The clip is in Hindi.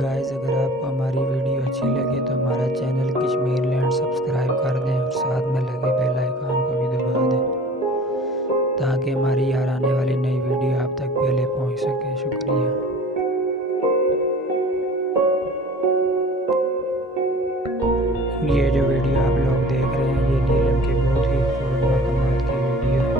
गाइस, अगर आपको हमारी वीडियो अच्छी लगे तो हमारा चैनल कश्मीर लैंड सब्सक्राइब कर दें और साथ में लगे बेल आइकन को भी दबा दें ताकि हमारी यार आने वाली नई वीडियो आप तक पहले पहुंच सके। शुक्रिया। ये जो वीडियो आप लोग देख रहे हैं ये नीलम की बहुत ही खूबसूरत कमाल की वीडियो है।